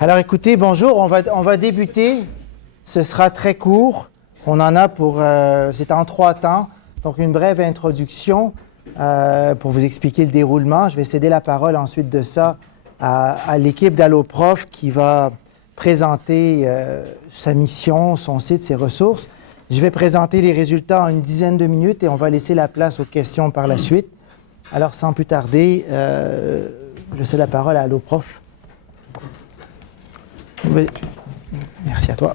Alors écoutez, bonjour, on va débuter. Ce sera très court. On en a pour, c'est en 3 temps. Donc une brève introduction pour vous expliquer le déroulement. Je vais céder la parole ensuite de ça à l'équipe d'AlloProf qui va présenter sa mission, son site, ses ressources. Je vais présenter les résultats en une dizaine de minutes et on va laisser la place aux questions par la suite. Alors sans plus tarder, je cède la parole à AlloProf. Oui. Merci à toi.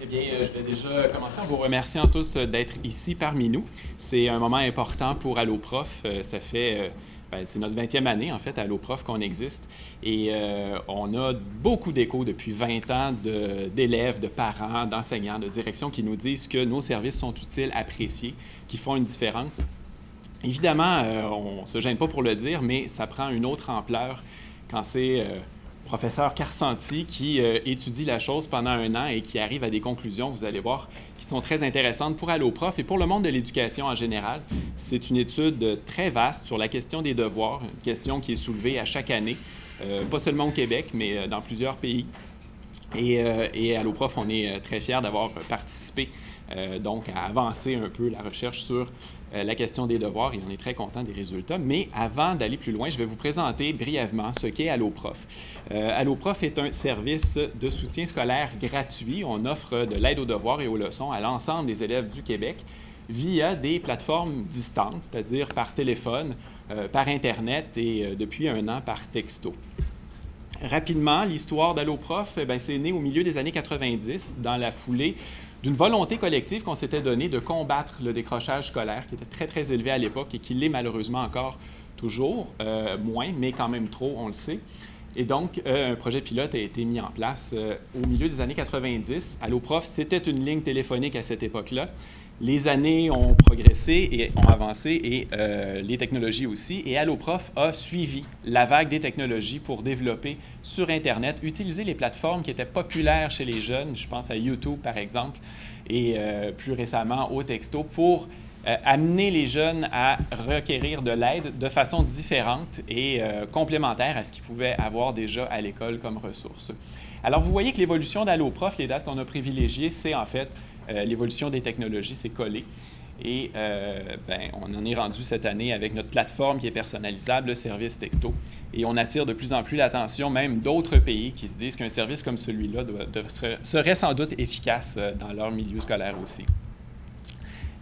Eh bien, je vais déjà commencer en vous remerciant tous d'être ici parmi nous. C'est un moment important pour AlloProf. Ça fait, c'est notre 20e année, en fait, à AlloProf qu'on existe. Et on a beaucoup d'échos depuis 20 ans d'élèves, de parents, d'enseignants, de direction qui nous disent que nos services sont utiles, appréciés, qui font une différence. Évidemment, on ne se gêne pas pour le dire, mais ça prend une autre ampleur quand c'est professeur Carsanti qui étudie la chose pendant 1 an et qui arrive à des conclusions, vous allez voir, qui sont très intéressantes pour AlloProf et pour le monde de l'éducation en général. C'est une étude très vaste sur la question des devoirs, une question qui est soulevée à chaque année, pas seulement au Québec, mais dans plusieurs pays. Et AlloProf, on est très fiers d'avoir participé donc à avancer un peu la recherche sur la question des devoirs et on est très content des résultats. Mais avant d'aller plus loin, je vais vous présenter brièvement ce qu'est AlloProf. AlloProf est un service de soutien scolaire gratuit. On offre de l'aide aux devoirs et aux leçons à l'ensemble des élèves du Québec via des plateformes distantes, c'est-à-dire par téléphone, par Internet et depuis 1 an par texto. Rapidement, l'histoire d'AlloProf, c'est né au milieu des années 90, dans la foulée d'une volonté collective qu'on s'était donnée de combattre le décrochage scolaire, qui était très, très élevé à l'époque et qui l'est malheureusement encore toujours, moins, mais quand même trop, on le sait. Et donc, un projet pilote a été mis en place au milieu des années 90. AlloProf, c'était une ligne téléphonique à cette époque-là. Les années ont progressé et ont avancé et les technologies aussi. Et AlloProf a suivi la vague des technologies pour développer sur Internet, utiliser les plateformes qui étaient populaires chez les jeunes. Je pense à YouTube, par exemple, et plus récemment au texto pour amener les jeunes à requérir de l'aide de façon différente et complémentaire à ce qu'ils pouvaient avoir déjà à l'école comme ressources. Alors, vous voyez que l'évolution d'AlloProf, les dates qu'on a privilégiées, c'est en fait l'évolution des technologies, c'est collé. Et on en est rendu cette année avec notre plateforme qui est personnalisable, le service texto. Et on attire de plus en plus l'attention même d'autres pays qui se disent qu'un service comme celui-là serait sans doute efficace dans leur milieu scolaire aussi.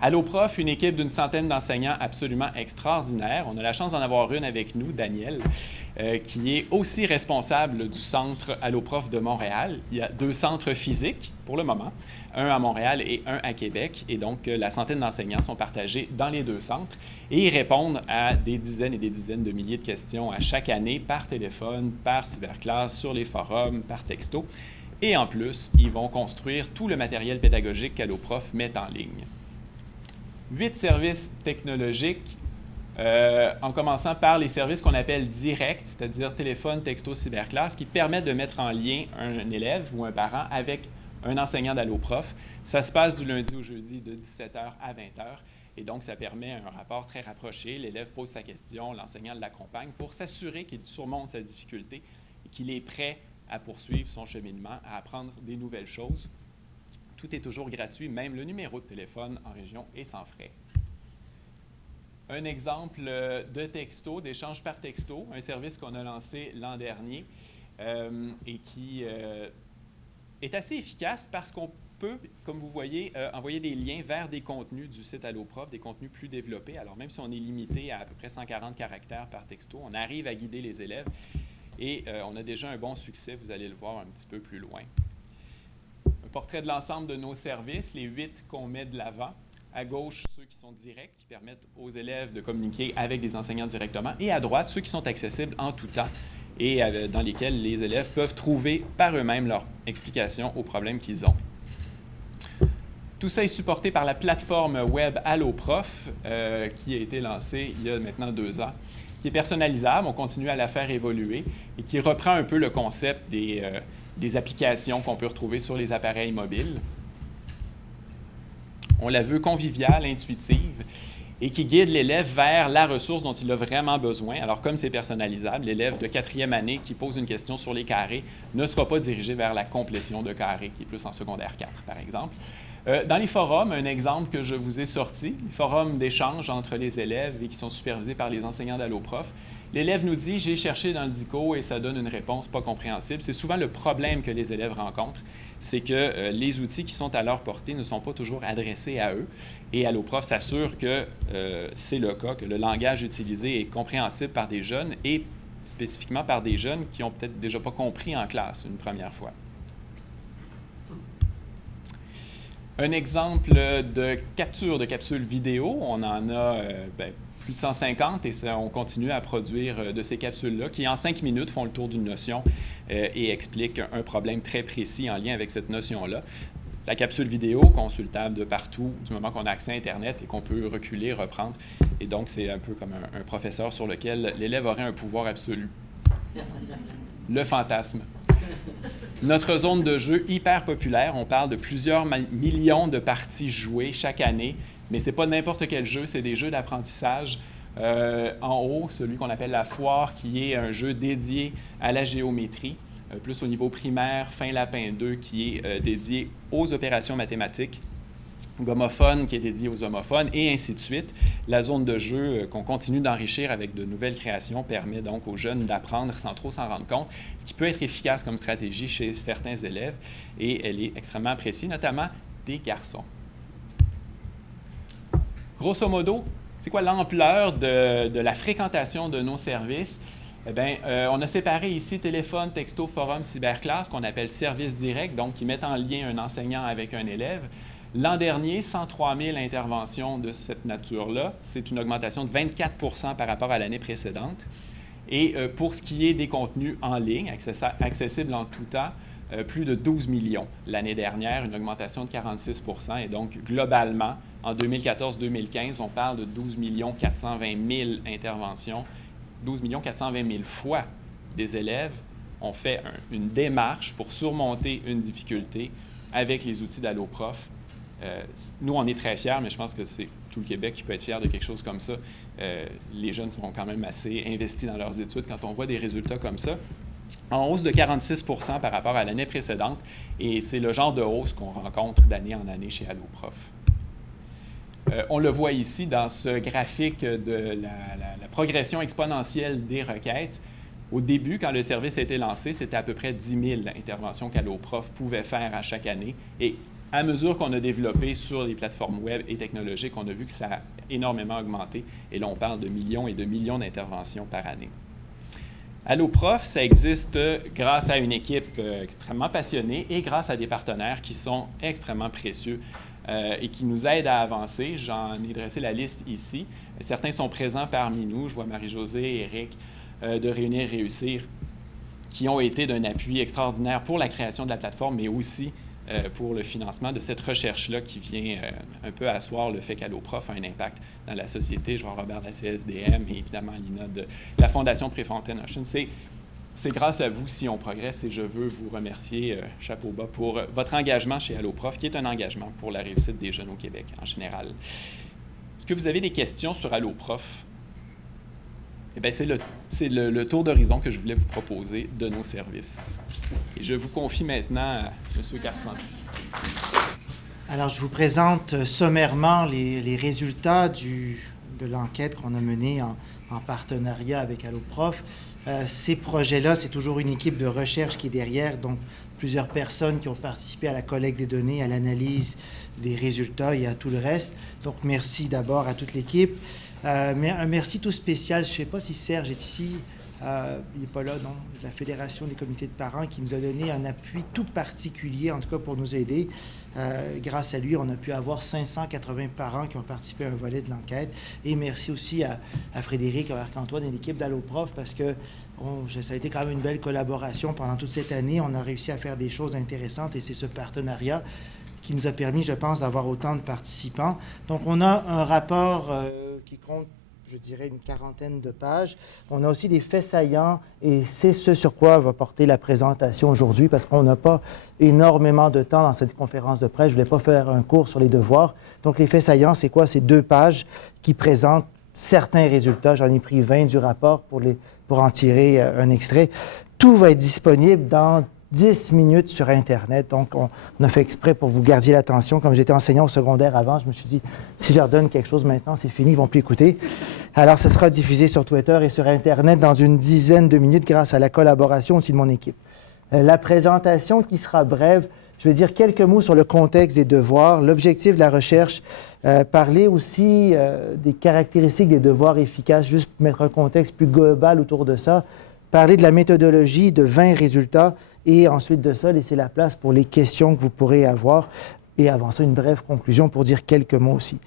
AlloProf, une équipe d'une centaine d'enseignants absolument extraordinaire. On a la chance d'en avoir une avec nous, Danielle, qui est aussi responsable du centre AlloProf de Montréal. Il y a 2 centres physiques pour le moment, un à Montréal et un à Québec. Et donc, la centaine d'enseignants sont partagés dans les 2 centres et ils répondent à des dizaines et des dizaines de milliers de questions à chaque année par téléphone, par cyberclasse, sur les forums, par texto. Et en plus, ils vont construire tout le matériel pédagogique qu'AlloProf met en ligne. 8 services technologiques, en commençant par les services qu'on appelle directs, c'est-à-dire téléphone, texto, cyberclasse, qui permettent de mettre en lien un élève ou un parent avec un enseignant d'AlloProf. Ça se passe du lundi au jeudi de 17h à 20h. Et donc, ça permet un rapport très rapproché. L'élève pose sa question, l'enseignant l'accompagne pour s'assurer qu'il surmonte sa difficulté et qu'il est prêt à poursuivre son cheminement, à apprendre des nouvelles choses. Tout est toujours gratuit, même le numéro de téléphone en région est sans frais. Un exemple de texto, d'échange par texto, un service qu'on a lancé l'an dernier et qui est assez efficace parce qu'on peut, comme vous voyez, envoyer des liens vers des contenus du site AlloProf, des contenus plus développés. Alors même si on est limité à peu près 140 caractères par texto, on arrive à guider les élèves et on a déjà un bon succès, vous allez le voir un petit peu plus loin. Portrait de l'ensemble de nos services, les 8 qu'on met de l'avant. À gauche, ceux qui sont directs, qui permettent aux élèves de communiquer avec des enseignants directement. Et à droite, ceux qui sont accessibles en tout temps et dans lesquels les élèves peuvent trouver par eux-mêmes leur explication aux problèmes qu'ils ont. Tout ça est supporté par la plateforme web AlloProf qui a été lancée il y a maintenant 2 ans, qui est personnalisable, on continue à la faire évoluer et qui reprend un peu le concept des applications qu'on peut retrouver sur les appareils mobiles. On la veut conviviale, intuitive et qui guide l'élève vers la ressource dont il a vraiment besoin. Alors, comme c'est personnalisable, l'élève de 4e année qui pose une question sur les carrés ne sera pas dirigé vers la complétion de carrés, qui est plus en secondaire 4, par exemple. Dans les forums, un exemple que je vous ai sorti, les forums d'échange entre les élèves et qui sont supervisés par les enseignants d'AlloProf, l'élève nous dit « j'ai cherché dans le DICO et ça donne une réponse pas compréhensible ». C'est souvent le problème que les élèves rencontrent, c'est que les outils qui sont à leur portée ne sont pas toujours adressés à eux. Et AlloProf s'assure que c'est le cas, que le langage utilisé est compréhensible par des jeunes et spécifiquement par des jeunes qui n'ont peut-être déjà pas compris en classe une première fois. Un exemple de capture de capsules vidéo, on en a plus de 150 et on continue à produire de ces capsules-là qui, en 5 minutes, font le tour d'une notion et expliquent un problème très précis en lien avec cette notion-là. La capsule vidéo, consultable de partout, du moment qu'on a accès à Internet et qu'on peut reculer, reprendre. Et donc, c'est un peu comme un professeur sur lequel l'élève aurait un pouvoir absolu. Le fantasme. Notre zone de jeu hyper populaire, on parle de plusieurs millions de parties jouées chaque année, mais ce n'est pas n'importe quel jeu, c'est des jeux d'apprentissage. En haut, celui qu'on appelle la foire, qui est un jeu dédié à la géométrie, plus au niveau primaire, Fin Lapin 2, qui est dédié aux opérations mathématiques, Gomophone, qui est dédié aux homophones, et ainsi de suite. La zone de jeu qu'on continue d'enrichir avec de nouvelles créations permet donc aux jeunes d'apprendre sans trop s'en rendre compte, ce qui peut être efficace comme stratégie chez certains élèves, et elle est extrêmement appréciée, notamment des garçons. Grosso modo, c'est quoi l'ampleur de la fréquentation de nos services? Eh bien, on a séparé ici téléphone, texto, forum, cyberclasse, qu'on appelle services directs, donc qui mettent en lien un enseignant avec un élève. L'an dernier, 103 000 interventions de cette nature-là. C'est une augmentation de 24 % par rapport à l'année précédente. Et pour ce qui est des contenus en ligne, accessibles en tout temps, plus de 12 millions l'année dernière, une augmentation de 46 %. Et donc, globalement, en 2014-2015, on parle de 12 420 000 interventions, 12 420 000 fois des élèves ont fait une démarche pour surmonter une difficulté avec les outils d'AlloProf. Nous, on est très fiers, mais je pense que c'est tout le Québec qui peut être fier de quelque chose comme ça. Les jeunes sont quand même assez investis dans leurs études quand on voit des résultats comme ça. En hausse de 46 % par rapport à l'année précédente, et c'est le genre de hausse qu'on rencontre d'année en année chez AlloProf. On le voit ici dans ce graphique de la progression exponentielle des requêtes. Au début, quand le service a été lancé, c'était à peu près 10 000 interventions qu'AlloProf pouvait faire à chaque année. Et à mesure qu'on a développé sur les plateformes web et technologiques, on a vu que ça a énormément augmenté. Et là, on parle de millions et de millions d'interventions par année. AlloProf, ça existe grâce à une équipe extrêmement passionnée et grâce à des partenaires qui sont extrêmement précieux et qui nous aident à avancer. J'en ai dressé la liste ici. Certains sont présents parmi nous. Je vois Marie-Josée, Éric de Réunir Réussir, qui ont été d'un appui extraordinaire pour la création de la plateforme, mais aussi pour le financement de cette recherche-là qui vient un peu asseoir le fait qu'AlloProf a un impact dans la société. Je vois Robert de la CSDM et évidemment Lina de la Fondation Préfontaine Ocean. C'est grâce à vous si on progresse et je veux vous remercier, chapeau bas, pour votre engagement chez AlloProf, qui est un engagement pour la réussite des jeunes au Québec en général. Est-ce que vous avez des questions sur AlloProf? Eh bien, c'est le tour d'horizon que je voulais vous proposer de nos services. Et je vous confie maintenant à M. Carsanti. Alors, je vous présente sommairement les résultats de l'enquête qu'on a menée en partenariat avec AlloProf. Ces projets-là, c'est toujours une équipe de recherche qui est derrière, donc plusieurs personnes qui ont participé à la collecte des données, à l'analyse des résultats et à tout le reste. Donc, merci d'abord à toute l'équipe. Mais un merci tout spécial, je ne sais pas si Serge est ici, il n'est pas là, non, de la Fédération des comités de parents qui nous a donné un appui tout particulier, en tout cas pour nous aider. Grâce à lui, on a pu avoir 580 parents qui ont participé à un volet de l'enquête. Et merci aussi à Frédéric, à Marc-Antoine et l'équipe d'AlloProf parce que ça a été quand même une belle collaboration pendant toute cette année. On a réussi à faire des choses intéressantes et c'est ce partenariat qui nous a permis, je pense, d'avoir autant de participants. Donc, on a un rapport qui compte je dirais une quarantaine de pages. On a aussi des faits saillants et c'est ce sur quoi va porter la présentation aujourd'hui parce qu'on n'a pas énormément de temps dans cette conférence de presse. Je ne voulais pas faire un cours sur les devoirs. Donc, les faits saillants, c'est quoi? C'est 2 pages qui présentent certains résultats. J'en ai pris 20 du rapport pour en tirer un extrait. Tout va être disponible dans 10 minutes sur Internet. Donc, on a fait exprès pour vous garder l'attention. Comme j'étais enseignant au secondaire avant, je me suis dit, si je leur donne quelque chose maintenant, c'est fini, ils ne vont plus écouter. Alors, ce sera diffusé sur Twitter et sur Internet dans une dizaine de minutes grâce à la collaboration aussi de mon équipe. La présentation qui sera brève, je vais dire quelques mots sur le contexte des devoirs, l'objectif de la recherche, parler aussi des caractéristiques des devoirs efficaces, juste mettre un contexte plus global autour de ça, parler de la méthodologie de 20 résultats et ensuite de ça, laisser la place pour les questions que vous pourrez avoir et avant ça, une brève conclusion pour dire quelques mots aussi.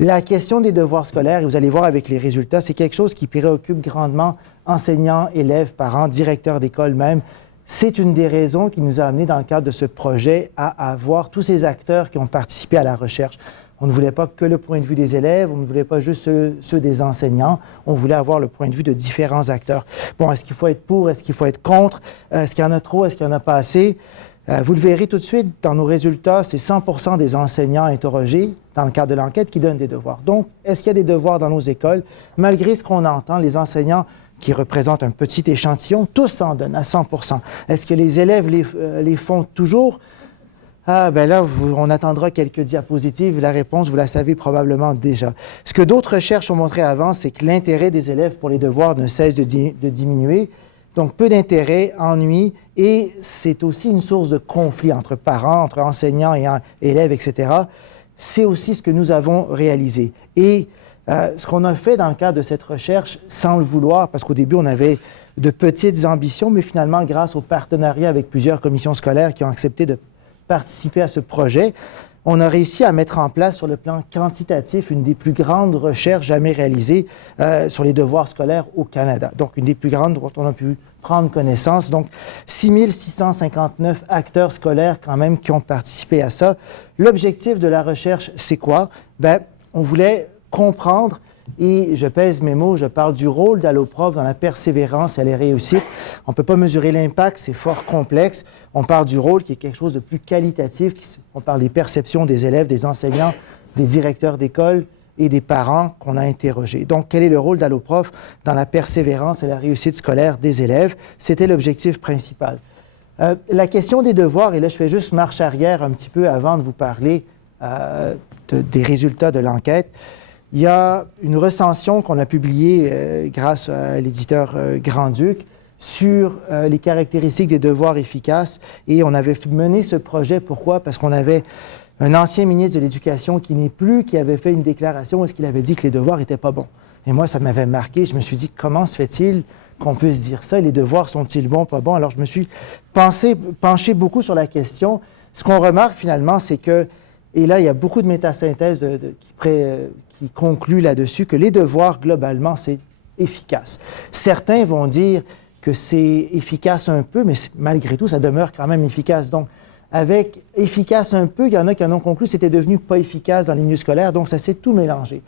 La question des devoirs scolaires, et vous allez voir avec les résultats, c'est quelque chose qui préoccupe grandement enseignants, élèves, parents, directeurs d'école même. C'est une des raisons qui nous a amenés dans le cadre de ce projet à avoir tous ces acteurs qui ont participé à la recherche. On ne voulait pas que le point de vue des élèves, on ne voulait pas juste ceux des enseignants, on voulait avoir le point de vue de différents acteurs. Bon, est-ce qu'il faut être pour, est-ce qu'il faut être contre, est-ce qu'il y en a trop, est-ce qu'il n'y en a pas assez? Vous le verrez tout de suite, dans nos résultats, c'est 100% des enseignants interrogés dans le cadre de l'enquête qui donnent des devoirs. Donc, est-ce qu'il y a des devoirs dans nos écoles? Malgré ce qu'on entend, les enseignants qui représentent un petit échantillon, tous en donnent à 100%. Est-ce que les élèves les font toujours? Ah, ben là, on attendra quelques diapositives. La réponse, vous la savez probablement déjà. Ce que d'autres recherches ont montré avant, c'est que l'intérêt des élèves pour les devoirs ne cesse de diminuer. Donc, peu d'intérêt, ennui, et c'est aussi une source de conflit entre parents, entre enseignants et élèves, etc. C'est aussi ce que nous avons réalisé. Et ce qu'on a fait dans le cadre de cette recherche, sans le vouloir, parce qu'au début, on avait de petites ambitions, mais finalement, grâce au partenariat avec plusieurs commissions scolaires qui ont accepté de participer à ce projet, on a réussi à mettre en place sur le plan quantitatif une des plus grandes recherches jamais réalisées sur les devoirs scolaires au Canada. Donc, une des plus grandes dont on a pu prendre connaissance. Donc, 6659 acteurs scolaires quand même qui ont participé à ça. L'objectif de la recherche, c'est quoi? Bien, on voulait comprendre, et je pèse mes mots, je parle du rôle d'Alloprof dans la persévérance et les réussites. On ne peut pas mesurer l'impact, c'est fort complexe. On parle du rôle qui est quelque chose de plus qualitatif. On parle des perceptions des élèves, des enseignants, des directeurs d'école et des parents qu'on a interrogés. Donc, quel est le rôle d'Alloprof dans la persévérance et la réussite scolaire des élèves? C'était l'objectif principal. La question des devoirs, et là, je fais juste marche arrière un petit peu avant de vous parler des résultats de l'enquête. Il y a une recension qu'on a publiée grâce à l'éditeur Grand-Duc sur les caractéristiques des devoirs efficaces. Et on avait mené ce projet, pourquoi? Parce qu'on avait un ancien ministre de l'Éducation qui n'est plus, qui avait fait une déclaration où est-ce qu'il avait dit que les devoirs n'étaient pas bons. Et moi, ça m'avait marqué. Je me suis dit, comment se fait-il qu'on puisse dire ça? Les devoirs sont-ils bons, pas bons? Alors, je me suis penché beaucoup sur la question. Ce qu'on remarque finalement, c'est que, et là, il y a beaucoup de métasynthèses qui concluent là-dessus, que les devoirs, globalement, c'est efficace. Certains vont dire que c'est efficace un peu, mais malgré tout, ça demeure quand même efficace. Donc, avec efficace un peu, il y en a qui en ont conclu que c'était devenu pas efficace dans les milieux scolaires, donc ça s'est tout mélangé.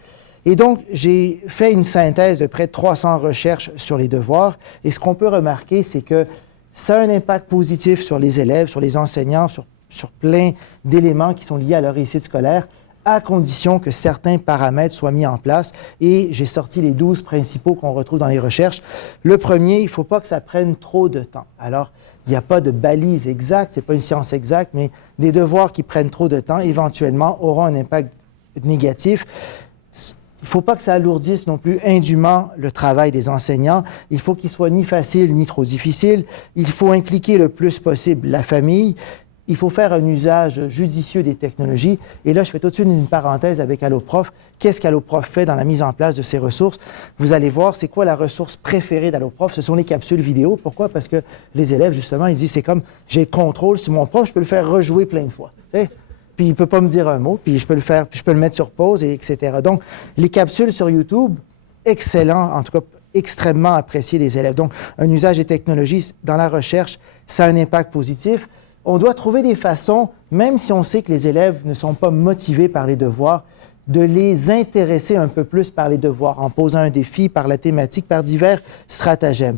Et donc, j'ai fait une synthèse de près de 300 recherches sur les devoirs, et ce qu'on peut remarquer, c'est que ça a un impact positif sur les élèves, sur les enseignants, sur plein d'éléments qui sont liés à leur réussite scolaire, à condition que certains paramètres soient mis en place. Et j'ai sorti les 12 principaux qu'on retrouve dans les recherches. Le premier, il ne faut pas que ça prenne trop de temps. Alors, il n'y a pas de balise exacte, ce n'est pas une science exacte, mais des devoirs qui prennent trop de temps, éventuellement, auront un impact négatif. Il ne faut pas que ça alourdisse non plus indûment le travail des enseignants. Il faut qu'il soit ni facile ni trop difficile. Il faut impliquer le plus possible la famille. Il faut faire un usage judicieux des technologies. Et là, je fais tout de suite une parenthèse avec Alloprof. Qu'est-ce qu'Alloprof fait dans la mise en place de ces ressources? Vous allez voir, c'est quoi la ressource préférée d'Alloprof? Ce sont les capsules vidéo. Pourquoi? Parce que les élèves, justement, ils disent, c'est comme, j'ai le contrôle sur mon prof, je peux le faire rejouer plein de fois. Puis il ne peut pas me dire un mot, puis je peux le faire, puis je peux le mettre sur pause, etc. Donc, les capsules sur YouTube, excellent, en tout cas, extrêmement apprécié des élèves. Donc, un usage des technologies dans la recherche, ça a un impact positif. On doit trouver des façons, même si on sait que les élèves ne sont pas motivés par les devoirs, de les intéresser un peu plus par les devoirs, en posant un défi, par la thématique, par divers stratagèmes.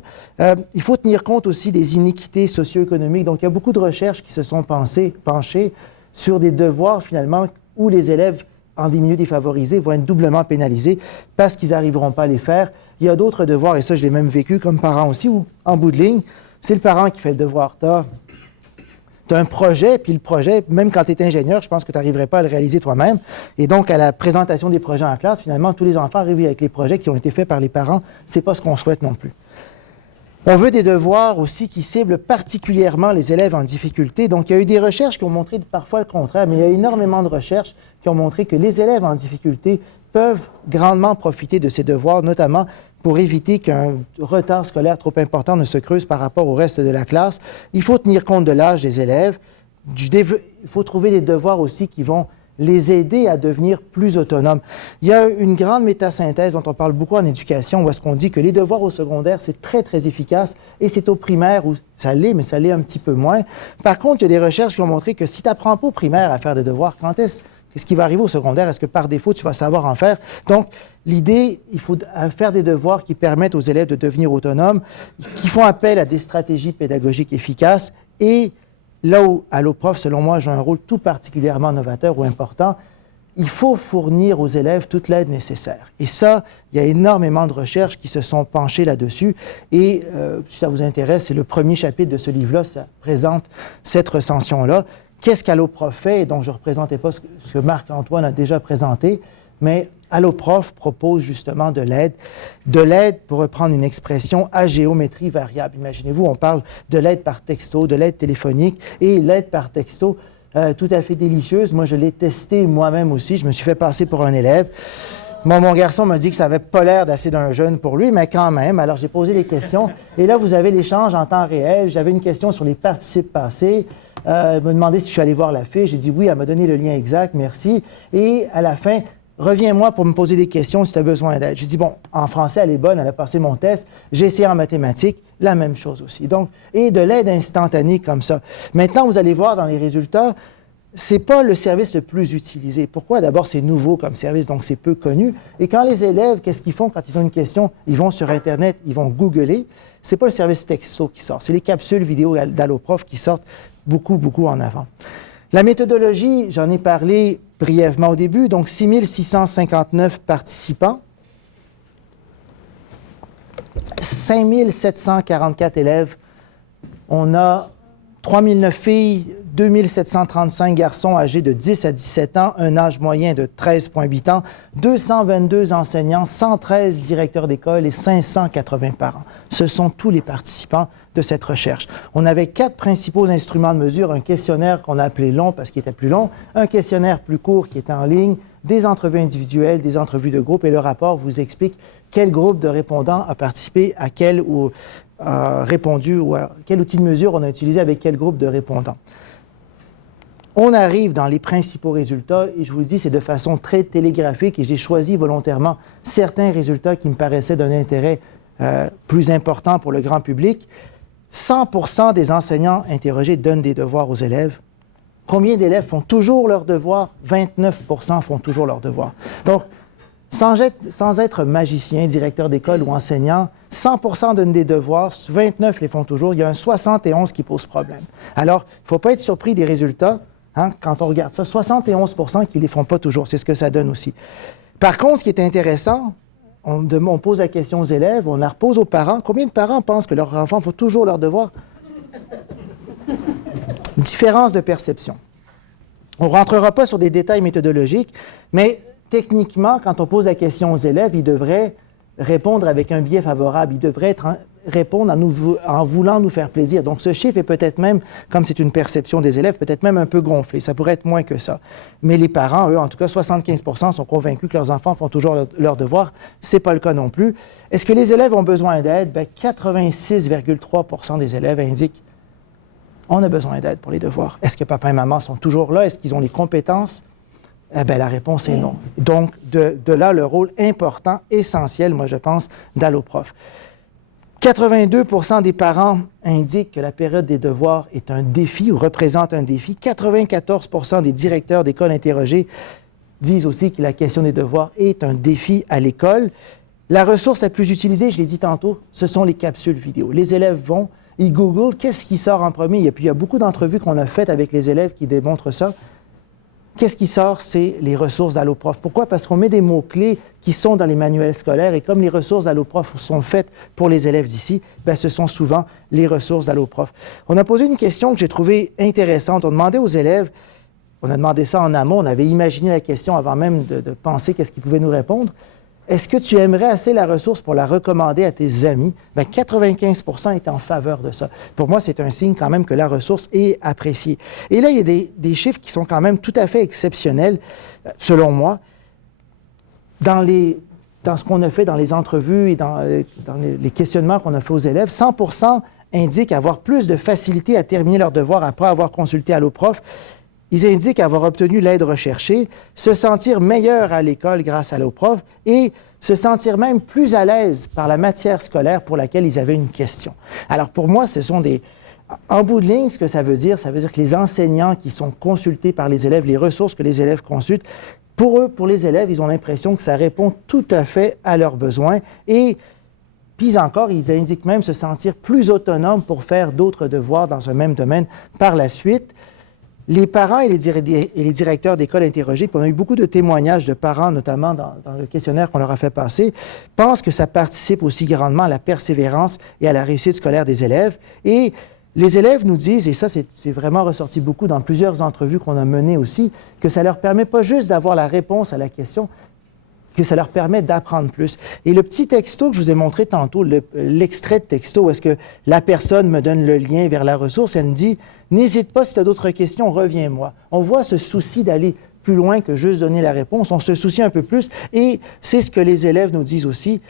Il faut tenir compte aussi des inéquités socio-économiques. Donc, il y a beaucoup de recherches qui se sont penchées sur des devoirs, finalement, où les élèves en des milieux défavorisés vont être doublement pénalisés parce qu'ils n'arriveront pas à les faire. Il y a d'autres devoirs, et ça, je l'ai même vécu comme parent aussi, où, en bout de ligne, c'est le parent qui fait le devoir. Tu as un projet, puis le projet, même quand tu es ingénieur, je pense que tu n'arriverais pas à le réaliser toi-même. Et donc, à la présentation des projets en classe, finalement, tous les enfants arrivent avec les projets qui ont été faits par les parents. Ce n'est pas ce qu'on souhaite non plus. On veut des devoirs aussi qui ciblent particulièrement les élèves en difficulté. Donc, il y a eu des recherches qui ont montré parfois le contraire, mais il y a énormément de recherches qui ont montré que les élèves en difficulté peuvent grandement profiter de ces devoirs, notamment pour éviter qu'un retard scolaire trop important ne se creuse par rapport au reste de la classe. Il faut tenir compte de l'âge des élèves. Il faut trouver des devoirs aussi qui vont les aider à devenir plus autonomes. Il y a une grande métasynthèse dont on parle beaucoup en éducation, où est-ce qu'on dit que les devoirs au secondaire, c'est très, très efficace, et c'est au primaire où ça l'est, mais ça l'est un petit peu moins. Par contre, il y a des recherches qui ont montré que si tu n'apprends pas au primaire à faire des devoirs, qu'est-ce qui va arriver au secondaire? Est-ce que par défaut, tu vas savoir en faire? Donc, l'idée, il faut faire des devoirs qui permettent aux élèves de devenir autonomes, qui font appel à des stratégies pédagogiques efficaces. Et là où Alloprof, selon moi, joue un rôle tout particulièrement novateur ou important, il faut fournir aux élèves toute l'aide nécessaire. Et ça, il y a énormément de recherches qui se sont penchées là-dessus. Et si ça vous intéresse, c'est le premier chapitre de ce livre-là, ça présente cette recension-là. Qu'est-ce qu'Alloprof fait? Et donc, je ne représentais pas ce que Marc-Antoine a déjà présenté, mais Alloprof propose justement de l'aide, pour reprendre une expression, à géométrie variable. Imaginez-vous, on parle de l'aide par texto, de l'aide téléphonique, et l'aide par texto, tout à fait délicieuse. Moi, je l'ai testé moi-même aussi. Je me suis fait passer pour un élève. Mon garçon m'a dit que ça n'avait pas l'air d'assez d'un jeune pour lui, mais quand même. Alors, j'ai posé les questions. Et là, vous avez l'échange en temps réel. J'avais une question sur les participes passés. Elle m'a demandé si je suis allé voir la fiche. J'ai dit oui, elle m'a donné le lien exact, merci. Et à la fin, reviens-moi pour me poser des questions si tu as besoin d'aide. J'ai dit, bon, en français, elle est bonne, elle a passé mon test. J'ai essayé en mathématiques, la même chose aussi. Donc, et de l'aide instantanée comme ça. Maintenant, vous allez voir dans les résultats, ce n'est pas le service le plus utilisé. Pourquoi? D'abord, c'est nouveau comme service, donc c'est peu connu. Et quand les élèves, qu'est-ce qu'ils font quand ils ont une question? Ils vont sur Internet, ils vont googler. Ce n'est pas le service texto qui sort, c'est les capsules vidéo d'Alloprof qui sortent beaucoup, beaucoup en avant. La méthodologie, j'en ai parlé brièvement au début, donc 6 659 participants, 5 744 élèves, on a 3 009 filles, 2 735 garçons âgés de 10 à 17 ans, un âge moyen de 13,8 ans, 222 enseignants, 113 directeurs d'école et 580 parents. Ce sont tous les participants de cette recherche. On avait 4 principaux instruments de mesure, un questionnaire qu'on a appelé long parce qu'il était plus long, un questionnaire plus court qui était en ligne, des entrevues individuelles, des entrevues de groupe, et le rapport vous explique quel groupe de répondants a participé à quel ou répondu ou à quel outil de mesure on a utilisé avec quel groupe de répondants. On arrive dans les principaux résultats, et je vous le dis, c'est de façon très télégraphique, et j'ai choisi volontairement certains résultats qui me paraissaient d'un intérêt plus important pour le grand public. 100% des enseignants interrogés donnent des devoirs aux élèves. Combien d'élèves font toujours leurs devoirs? 29% font toujours leurs devoirs. Donc, sans être magicien, directeur d'école ou enseignant, 100% donnent des devoirs, 29 les font toujours, il y a un 71 qui pose problème. Alors, il ne faut pas être surpris des résultats, hein, quand on regarde ça, 71% qui ne les font pas toujours, c'est ce que ça donne aussi. Par contre, ce qui est intéressant, on pose la question aux élèves, on la repose aux parents. Combien de parents pensent que leurs enfants font toujours leurs devoirs? Différence de perception. On ne rentrera pas sur des détails méthodologiques, mais techniquement, quand on pose la question aux élèves, ils devraient répondre avec un biais favorable. Ils devraient répondre en voulant nous faire plaisir. Donc, ce chiffre est peut-être même, comme c'est une perception des élèves, peut-être même un peu gonflé. Ça pourrait être moins que ça. Mais les parents, eux, en tout cas, 75% sont convaincus que leurs enfants font toujours leurs devoirs. Ce n'est pas le cas non plus. Est-ce que les élèves ont besoin d'aide? 86,3% des élèves indiquent on a besoin d'aide pour les devoirs. Est-ce que papa et maman sont toujours là? Est-ce qu'ils ont les compétences? La réponse est non. Donc, de là, le rôle important, essentiel, moi, je pense, d'Alloprof. 82% des parents indiquent que la période des devoirs est un défi ou représente un défi. 94% des directeurs d'école interrogés disent aussi que la question des devoirs est un défi à l'école. La ressource la plus utilisée, je l'ai dit tantôt, ce sont les capsules vidéo. Les élèves vont, ils googlent, qu'est-ce qui sort en premier? Et puis, il y a beaucoup d'entrevues qu'on a faites avec les élèves qui démontrent ça. Qu'est-ce qui sort? C'est les ressources d'Alloprof. Pourquoi? Parce qu'on met des mots-clés qui sont dans les manuels scolaires et comme les ressources d'Alloprof sont faites pour les élèves d'ici, bien, ce sont souvent les ressources d'Alloprof. On a posé une question que j'ai trouvée intéressante. On demandait aux élèves, on a demandé ça en amont, on avait imaginé la question avant même de penser qu'est-ce qu'ils pouvaient nous répondre. Est-ce que tu aimerais assez la ressource pour la recommander à tes amis? Bien, 95 % étaient en faveur de ça. Pour moi, c'est un signe quand même que la ressource est appréciée. Et là, il y a des chiffres qui sont quand même tout à fait exceptionnels, selon moi. Dans ce qu'on a fait dans les entrevues et dans les questionnements qu'on a fait aux élèves, 100 % indiquent avoir plus de facilité à terminer leurs devoirs après avoir consulté Alloprof. Ils indiquent avoir obtenu l'aide recherchée, se sentir meilleur à l'école grâce à Alloprof et se sentir même plus à l'aise par la matière scolaire pour laquelle ils avaient une question. Alors pour moi, ce sont des... En bout de ligne, ce que ça veut dire que les enseignants qui sont consultés par les élèves, les ressources que les élèves consultent, pour eux, pour les élèves, ils ont l'impression que ça répond tout à fait à leurs besoins et puis encore, ils indiquent même se sentir plus autonomes pour faire d'autres devoirs dans un même domaine par la suite. Les parents et les directeurs d'école interrogés, puis on a eu beaucoup de témoignages de parents, notamment dans le questionnaire qu'on leur a fait passer, pensent que ça participe aussi grandement à la persévérance et à la réussite scolaire des élèves. Et les élèves nous disent, et ça c'est vraiment ressorti beaucoup dans plusieurs entrevues qu'on a menées aussi, que ça leur permet pas juste d'avoir la réponse à la question, que ça leur permet d'apprendre plus. Et le petit texto que je vous ai montré tantôt, l'extrait de texto, où est-ce que la personne me donne le lien vers la ressource, elle me dit « N'hésite pas, si tu as d'autres questions, reviens-moi ». On voit ce souci d'aller plus loin que juste donner la réponse. On se soucie un peu plus et c'est ce que les élèves nous disent aussi.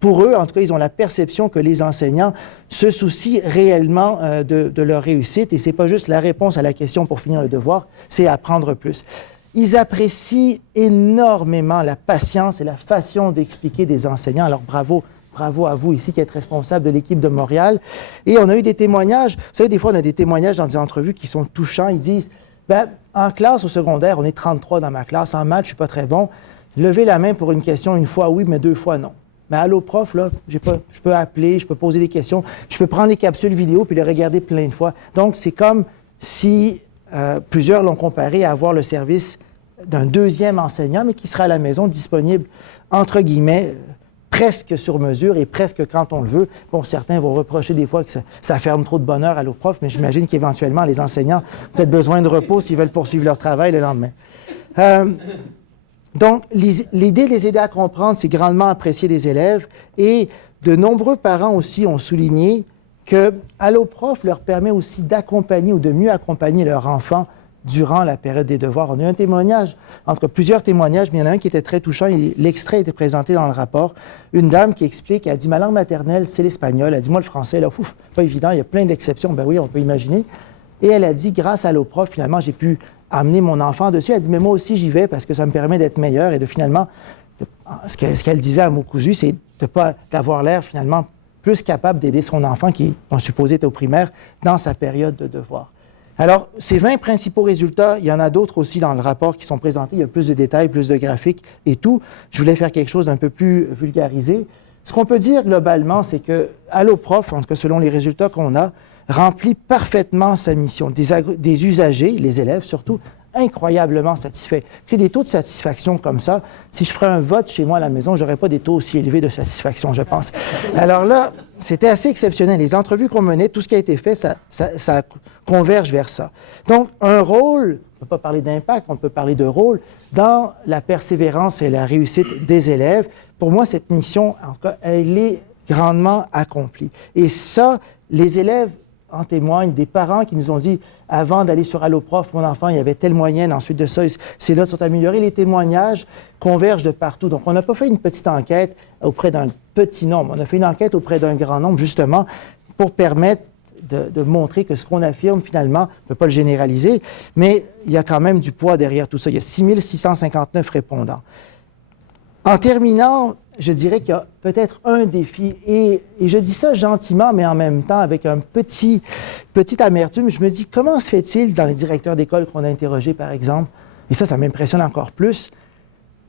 Pour eux, en tout cas, ils ont la perception que les enseignants se soucient réellement de leur réussite et c'est pas juste la réponse à la question pour finir le devoir, c'est apprendre plus. Ils apprécient énormément la patience et la façon d'expliquer des enseignants. Alors, bravo à vous ici qui êtes responsable de l'équipe de Montréal. Et on a eu des témoignages. Vous savez, des fois, on a des témoignages dans des entrevues qui sont touchants. Ils disent, bien, en classe au secondaire, on est 33 dans ma classe. En maths, je ne suis pas très bon. Levez la main pour une question une fois, oui, mais 2 fois, non. Mais Alloprof, là, je peux appeler, je peux poser des questions, je peux prendre des capsules vidéo puis les regarder plein de fois. Donc, c'est comme si... plusieurs l'ont comparé à avoir le service d'un deuxième enseignant, mais qui sera à la maison disponible, entre guillemets, presque sur mesure et presque quand on le veut. Bon, certains vont reprocher des fois que ça ferme trop de bonheur à Alloprof, mais j'imagine qu'éventuellement, les enseignants ont peut-être besoin de repos s'ils veulent poursuivre leur travail le lendemain. Donc, l'idée de les aider à comprendre, c'est grandement apprécié des élèves et de nombreux parents aussi ont souligné que Alloprof leur permet aussi d'accompagner ou de mieux accompagner leur enfant durant la période des devoirs. On a eu un témoignage, en tout cas plusieurs témoignages, mais il y en a un qui était très touchant. L'extrait était présenté dans le rapport. Une dame qui explique, elle dit « Ma langue maternelle, c'est l'espagnol. » Elle dit « Moi, le français, là, pas évident, il y a plein d'exceptions. » Ben oui, on peut imaginer. Et elle a dit « Grâce à Alloprof, finalement, j'ai pu amener mon enfant dessus. » Elle dit « Mais moi aussi, j'y vais parce que ça me permet d'être meilleur et de finalement... » Ce qu'elle disait à mots cousus, c'est d'avoir l'air finalement plus capable d'aider son enfant qui, on supposait, était au primaire, dans sa période de devoir. Alors, ces 20 principaux résultats, il y en a d'autres aussi dans le rapport qui sont présentés. Il y a plus de détails, plus de graphiques et tout. Je voulais faire quelque chose d'un peu plus vulgarisé. Ce qu'on peut dire globalement, c'est que Alloprof, en tout cas selon les résultats qu'on a, remplit parfaitement sa mission. Des usagers, les élèves surtout, incroyablement satisfaits. Puis des taux de satisfaction comme ça, si je ferais un vote chez moi à la maison, je n'aurais pas des taux aussi élevés de satisfaction, je pense. Alors là, c'était assez exceptionnel. Les entrevues qu'on menait, tout ce qui a été fait, ça converge vers ça. Donc, un rôle, on ne peut pas parler d'impact, on peut parler de rôle, dans la persévérance et la réussite des élèves. Pour moi, cette mission, en tout cas, elle est grandement accomplie. Et ça, les élèves en témoignent, des parents qui nous ont dit avant d'aller sur Alloprof, mon enfant, il y avait telle moyenne, ensuite de ça, ses notes sont améliorées. Les témoignages convergent de partout. Donc, on n'a pas fait une petite enquête auprès d'un petit nombre. On a fait une enquête auprès d'un grand nombre, justement, pour permettre de montrer que ce qu'on affirme, finalement, on ne peut pas le généraliser, mais il y a quand même du poids derrière tout ça. Il y a 6 659 répondants. En terminant, je dirais qu'il y a peut-être un défi, et je dis ça gentiment, mais en même temps avec un petite amertume. Je me dis, comment se fait-il dans les directeurs d'école qu'on a interrogés, par exemple, et ça m'impressionne encore plus,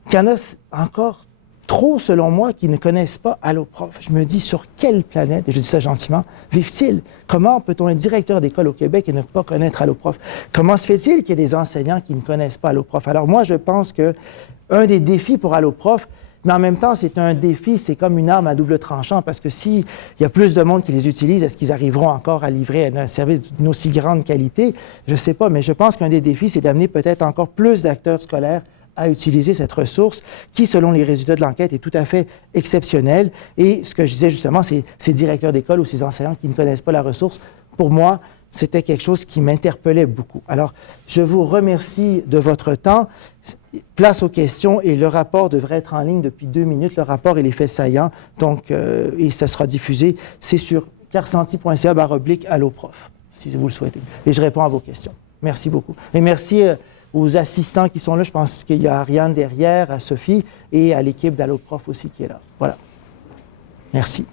qu'il y en a encore trop, selon moi, qui ne connaissent pas Alloprof. Je me dis, sur quelle planète, et je dis ça gentiment, vivent-ils? Comment peut-on être directeur d'école au Québec et ne pas connaître Alloprof? Comment se fait-il qu'il y ait des enseignants qui ne connaissent pas Alloprof? Alors moi, je pense qu'un des défis pour Alloprof, mais en même temps, c'est un défi, c'est comme une arme à double tranchant, parce que s'il y a plus de monde qui les utilise, est-ce qu'ils arriveront encore à livrer un service d'une aussi grande qualité? Je ne sais pas, mais je pense qu'un des défis, c'est d'amener peut-être encore plus d'acteurs scolaires à utiliser cette ressource qui, selon les résultats de l'enquête, est tout à fait exceptionnelle. Et ce que je disais justement, c'est ces directeurs d'école ou ces enseignants qui ne connaissent pas la ressource, pour moi, c'était quelque chose qui m'interpellait beaucoup. Alors, je vous remercie de votre temps. Place aux questions et le rapport devrait être en ligne depuis 2 minutes. Le rapport et les faits saillants, donc, et ça sera diffusé. C'est sur carsanti.ca/alloprof, si vous le souhaitez. Et je réponds à vos questions. Merci beaucoup. Et merci aux assistants qui sont là. Je pense qu'il y a Ariane derrière, à Sophie et à l'équipe d'Alloprof aussi qui est là. Voilà. Merci.